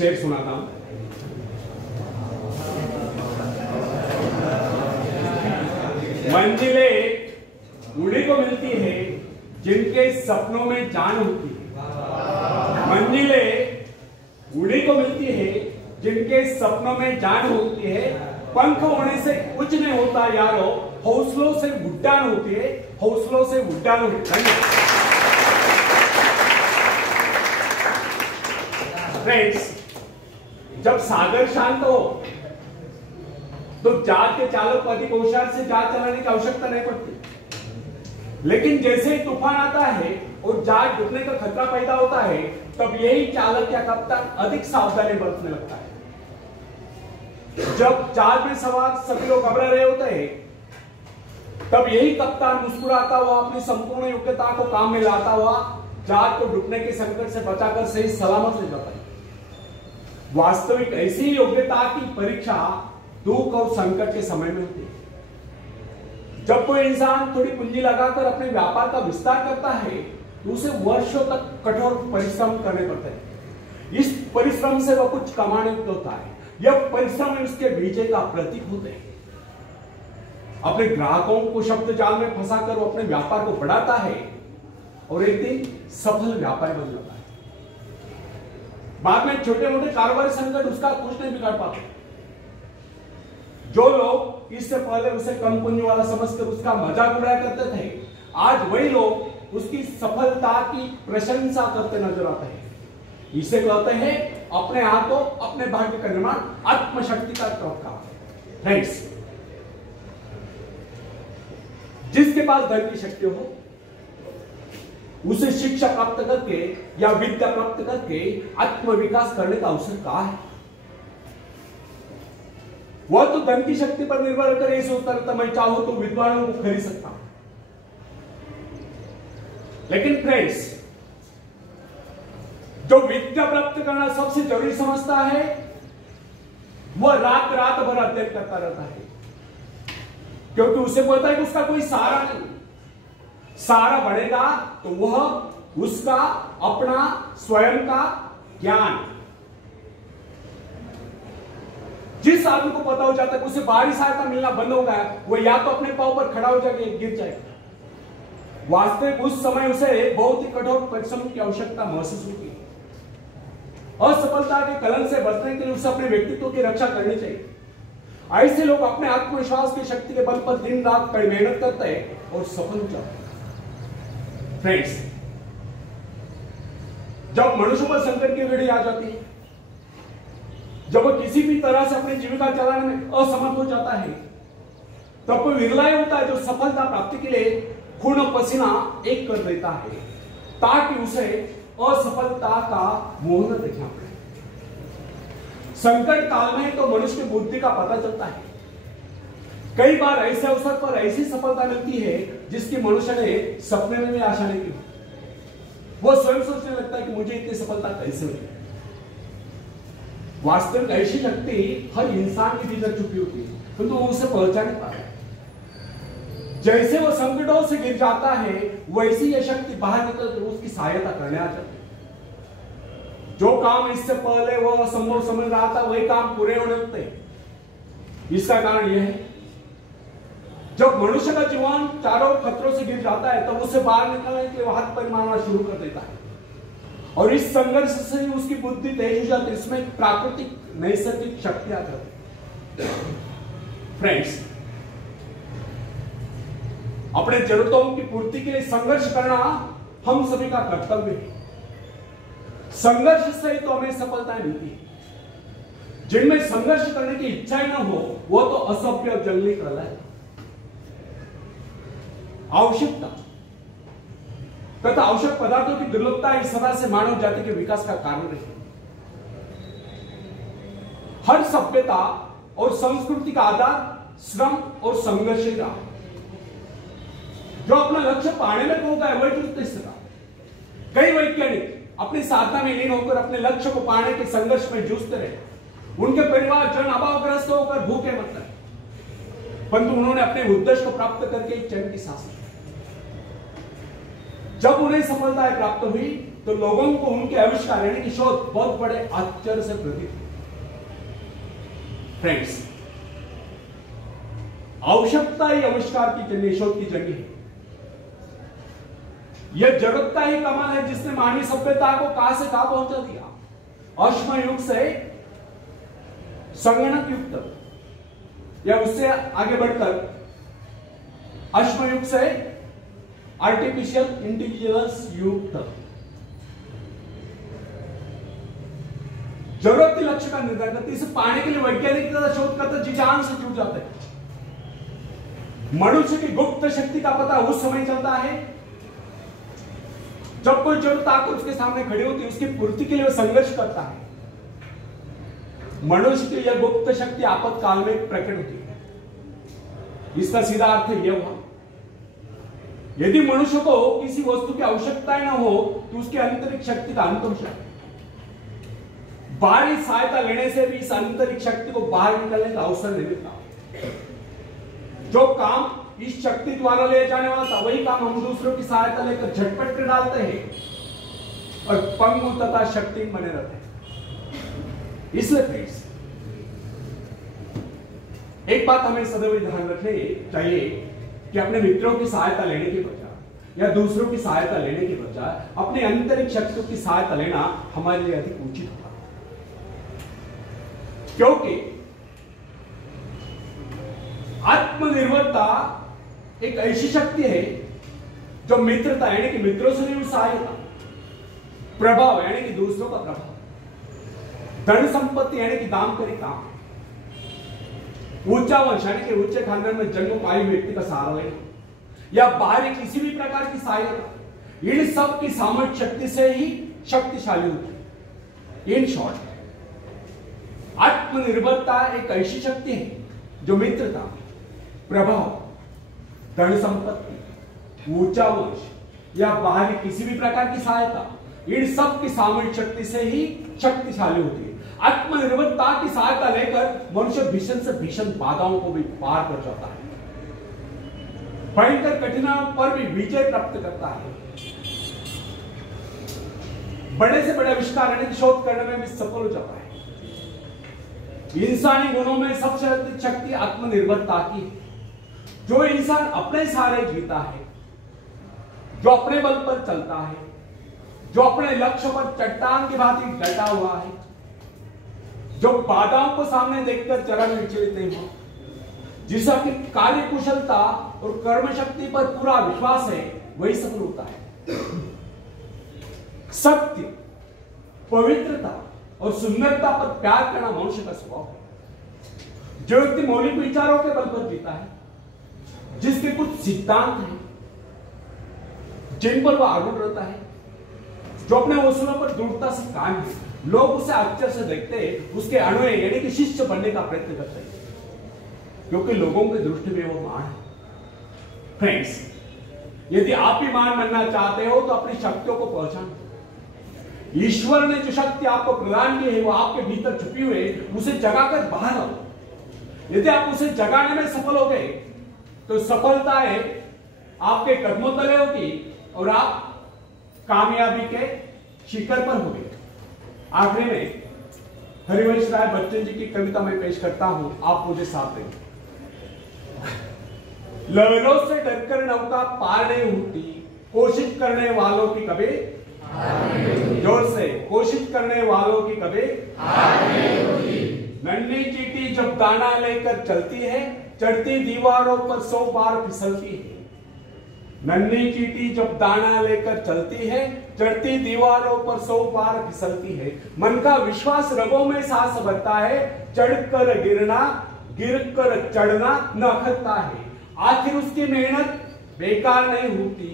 शेर सुनाता हूं। मंजिलें उन्हीं को मिलती है जिनके सपनों में जान होती है। मंजिलें उन्हीं को मिलती है जिनके सपनों में जान होती है। पंख होने से कुछ नहीं होता यारो, हौसलों से उड़ान होती है, हौसलों से उड़ान होती है। फ्रेंड्स, जब सागर शांत हो तो जहाज के चालक को अधिक होशियार से जहाज चलाने की आवश्यकता नहीं पड़ती, लेकिन जैसे ही तूफान आता है और जहाज डूबने का खतरा पैदा होता है, तब यही चालक या कप्तान अधिक सावधानी बरतने लगता है। जब जहाज में सवार सभी लोग घबरा रहे होते हैं, तब यही कप्तान मुस्कुराता हुआ अपनी संपूर्ण योग्यता को काम में लाता हुआ जहाज को डूबने के संकट से बचाकर सही सलामत ले जाता है। वास्तविक ऐसी योग्यता की परीक्षा दुख और संकट के समय में होती है। जब कोई इंसान थोड़ी पूंजी लगाकर अपने व्यापार का विस्तार करता है तो उसे वर्षों तक कठोर परिश्रम करने पड़ते हैं। इस परिश्रम से वह कुछ कमाने होता है। यह परिश्रम उसके विजय का प्रतीक होते हैं। अपने ग्राहकों को शब्द जाल में फंसाकर वो अपने व्यापार को बढ़ाता है और एक दिन सफल व्यापारी बन जाता है। बाद में छोटे मोटे कारोबारी संकट उसका कुछ नहीं बिगाड़ पाते। जो लोग इससे पहले उसे कम पूंजी वाला समझकर उसका मजाक उड़ाया करते थे, आज वही लोग उसकी सफलता की प्रशंसा करते नजर आते हैं। इसे कहते हैं अपने हाथों अपने भाग्य का निर्माण, आत्मशक्ति का काम। फ्रेंड्स, जिसके पास धन की शक्ति हो उसे शिक्षा प्राप्त करके या विद्या प्राप्त करके आत्मविकास करने का अवसर कहां है? वह तो धन की शक्ति पर निर्भर कर ये सोचता रहता मैं चाहूं तो विद्वानों को खरीद सकता हूं। लेकिन फ्रेंड्स, जो विद्या प्राप्त करना सबसे जरूरी समझता है, वह रात रात भर अध्ययन करता रहता है, क्योंकि उसे पता है कि उसका कोई सहारा नहीं। सहारा बढ़ेगा तो वह उसका अपना स्वयं का ज्ञान। जिस आदमी को पता हो जाता है कि उसे बाहरी सहायता मिलना बंद हो गया, वह या तो अपने पांव पर खड़ा हो जाएगा या गिर जाएगा। वास्तविक उस समय उसे बहुत ही कठोर परिश्रम की आवश्यकता महसूस होती है। असफलता के कलंक से बचने के लिए उसे अपने व्यक्तित्व की रक्षा करनी चाहिए। ऐसे लोग अपने आत्मविश्वास की शक्ति के बल पर दिन रात कड़ी मेहनत करते हैं और सफल हो जाते हैं। फ्रेंड्स, जब मनुष्य पर संकट की घड़ी आ जाती है, जब वह किसी भी तरह से अपनी जीविका चलाने में असमर्थ हो जाता है, तब कोई विरला होता है जो सफलता प्राप्ति के लिए खून पसीना एक कर देता है ताकि उसे असफलता का मोह न देखना पड़े। संकट काल में तो मनुष्य की बुद्धि का पता चलता है। कई बार ऐसे अवसर पर ऐसी सफलता मिलती है जिसकी मनुष्य ने सपने में भी आशा नहीं की। वो स्वयं सोचने लगता है कि मुझे इतनी सफलता कैसे मिली। वास्तविक ऐसी शक्ति हर इंसान के भीतर छुपी होती है, किंतु वो उसे पहचान नहीं पाता। जैसे वो संकटों से गिर जाता है, वैसी यह शक्ति बाहर निकलकर उसकी सहायता करने आ जाती है। जो काम इससे पहले वो असंभव समझ रहा था, वही काम पूरे होने लगते हैं। इसका कारण यह है, जब मनुष्य का जीवन चारों खतरों से गिर जाता है, तब उसे बाहर निकलने के लिए हाथ पैर मारना शुरू कर देता है और इस संघर्ष से उसकी बुद्धि तेज हो जाती है। इसमें प्राकृतिक नैसर्गिक शक्ति आ जाती है। फ्रेंड्स, अपने जरूरतों की पूर्ति के लिए संघर्ष करना हम सभी का कर्तव्य है। संघर्ष से ही तो हमें सफलता मिलती है। जिनमें संघर्ष करने की इच्छा ही न हो, वो तो असभ्य और जंगली कहलाए। आवश्यकता तथा आवश्यक पदार्थों की दुर्लभता इस सदा से मानव जाति के विकास का कारण रही। हर सभ्यता और संस्कृति का आधार श्रम और संघर्ष ही रहा। जो अपना लक्ष्य पाने में खो गया, वही जूझते रहा। कई वैज्ञानिक अपनी साधना में लीन होकर अपने लक्ष्य को पाने के संघर्ष में जूझते रहे। उनके परिवार जन अभावग्रस्त होकर भूखे मरते रहे, परंतु उन्होंने अपने उद्देश्य को प्राप्त करके चैन की सांस ली। जब उन्हें सफलता प्राप्त हुई तो लोगों को उनके आविष्कार यानी कि शोध बहुत बड़े आश्चर्य से प्रतीत हुए। फ्रेंड्स, आवश्यकता ही आविष्कार की जंगी, शोध की जंगी है। यह जरूरत का ही कमाल है जिसने मानवीय सभ्यता को कहां से कहां पहुंचा दिया। अश्म युग से संगणक युग तक, या उससे आगे बढ़कर अश्म युग से आर्टिफिशियल इंटेलिजेंस युग तक जरूरत के लक्ष्य का निर्धारण करती। इसे पाने के लिए वैज्ञानिक शोध करते जी जान से जुट जाते हैं। मनुष्य की गुप्त शक्ति का पता उस समय चलता है जब कोई जरूरत आकर उसके सामने खड़ी होती है, उसकी पूर्ति के लिए वो संघर्ष करता है। मनुष्य की यह गुप्त शक्ति आपातकाल में प्रकट होती है। इसका सीधा अर्थ यह हुआ, यदि मनुष्य को किसी वस्तु की आवश्यकता न हो तो उसकी आंतरिक शक्ति का अंत हो सकता है। बाहरी सहायता लेने से भी इस आंतरिक शक्ति को बाहर निकलने का अवसर नहीं मिलता। जो काम इस शक्ति द्वारा ले जाने वाला था, वही काम हम दूसरों की सहायता लेकर झटपट कर डालते हैं और पंगु तथा शक्ति बने रहते हैं। इसलिए फ्रेंड्स, एक बात हमें सदैव ध्यान रखने चाहिए कि अपने मित्रों की सहायता लेने के बजाय या दूसरों की सहायता लेने के बजाय अपने आंतरिक शक्तियों की सहायता लेना हमारे लिए अधिक उचित होगा। क्योंकि आत्मनिर्भरता एक ऐसी शक्ति है जो मित्रता यानी कि मित्रों से नहीं सहायता, प्रभाव यानी कि दूसरों का प्रभाव, धन संपत्ति यानी कि दाम करे काम, ऊंचा वंश यानी कि ऊंचे खानदान में जन्म पाए व्यक्ति का सहारा लेना, या बाहरी किसी भी प्रकार की सहायता, इन सब की सामर्थ्य शक्ति से ही शक्तिशाली होती है। इन शॉर्ट, आत्मनिर्भरता एक ऐसी शक्ति है जो मित्रता, प्रभाव, धन संपत्ति, ऊंचा वंश या बाहरी किसी भी प्रकार की सहायता, इन सब की सामूहिक शक्ति से ही शक्तिशाली होती है। आत्मनिर्भरता की सहायता लेकर मनुष्य भीषण से भीषण बाधाओं को भी पार कर जाता है, भयंकर कठिनाइयों पर भी विजय प्राप्त करता है, बड़े से बड़े आविष्कार यानी कि शोध करने में भी सफल हो जाता है। इंसानी गुणों में सबसे अधिक शक्ति आत्मनिर्भरता की है। जो इंसान अपने सहारे जीता है, जो अपने बल पर चलता है, जो अपने लक्ष्य पर चट्टान की भांति डटा हुआ है, जो बाधाओं को सामने देखकर जरा विचलित नहीं हुआ, जिसे अपनी कार्य कुशलता और कर्म शक्ति पर पूरा विश्वास है, वही सफल होता है। सत्य, पवित्रता और सुंदरता पर प्यार करना मनुष्य का स्वभाव है। जो व्यक्ति मौलिक विचारों के बल पर जीता है, जिसके कुछ सिद्धांत हैं जिन पर वह आरूढ़ रहता है, जो अपने वसूलों पर दृढ़ता से कायम है, लोग उसे आश्चर्य से देखते हैं, उसके अनुयायी यानी कि शिष्य बनने का प्रयत्न करते हैं, क्योंकि लोगों की दृष्टि में वो महान है। फ्रेंड्स, यदि आप भी महान बनना चाहते हो तो अपनी शक्तियों को पहचानो। ईश्वर ने जो शक्ति आपको प्रदान की है वो आपके भीतर छुपी हुई है, उसे जगाकर बाहर आओ। यदि आप उसे जगाने में सफल हो गए तो सफलता है आपके कदमों तले होगी और आप कामयाबी के शिखर पर होंगे। आखिरी में हरिवंश राय बच्चन जी की कविता मैं पेश करता हूं, आप मुझे साथ देंगे। लहरों से डरकर नौका पार नहीं होती, कोशिश करने वालों की कभी जोर से, कोशिश करने वालों की कभी नन्ही चींटी जब दाना लेकर चलती है, चढ़ती दीवारों पर 100 बार फिसलती है। नन्ही चींटी जब दाना लेकर चलती है, चढ़ती दीवारों पर 100 बार फिसलती है। मन का विश्वास रगों में सांस भरता है, चढ़कर गिरना, गिरकर चढ़ना न अखरता है। आखिर उसकी मेहनत बेकार नहीं होती,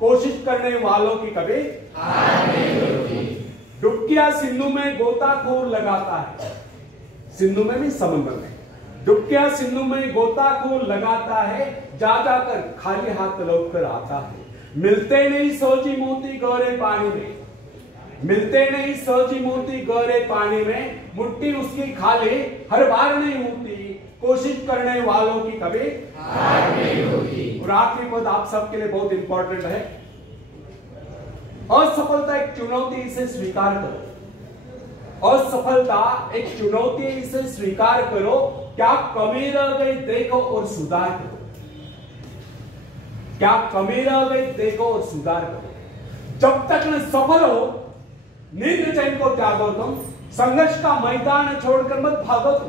कोशिश करने वालों की कभी हार नहीं होती। डुबकियां सिंधु में गोताखोर लगाता है, सिंधु में भी समुद्र में, डुबकियां सिंधु में गोताखोर लगाता है, जा जाकर खाली हाथ लौट कर आता है। मिलते नहीं सोची मोती गहरे पानी में, मिलते नहीं सोची मोती गहरे पानी में, मुट्ठी उसकी खाली हर बार नहीं होती, कोशिश करने वालों की कभी हार नहीं होती। और आखिरी पद आप सबके लिए बहुत इंपॉर्टेंट है। असफलता एक चुनौती, इसे स्वीकार करो। असफलता एक चुनौती, इसे स्वीकार करो। क्या कमी रह गई देखो और सुधार करो। क्या कमी रह गई देखो और सुधार करो। जब तक न सफल हो, नींद चैन को त्यागो तुम, संघर्ष का मैदान छोड़कर मत भागो तुम।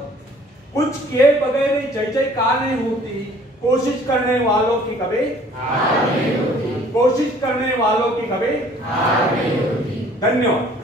कुछ किए बगैर ही जय जयकार नहीं होती। कोशिश करने वालों की कभी हार नहीं होती। कोशिश करने वालों की कभी हार नहीं होती। धन्यवाद।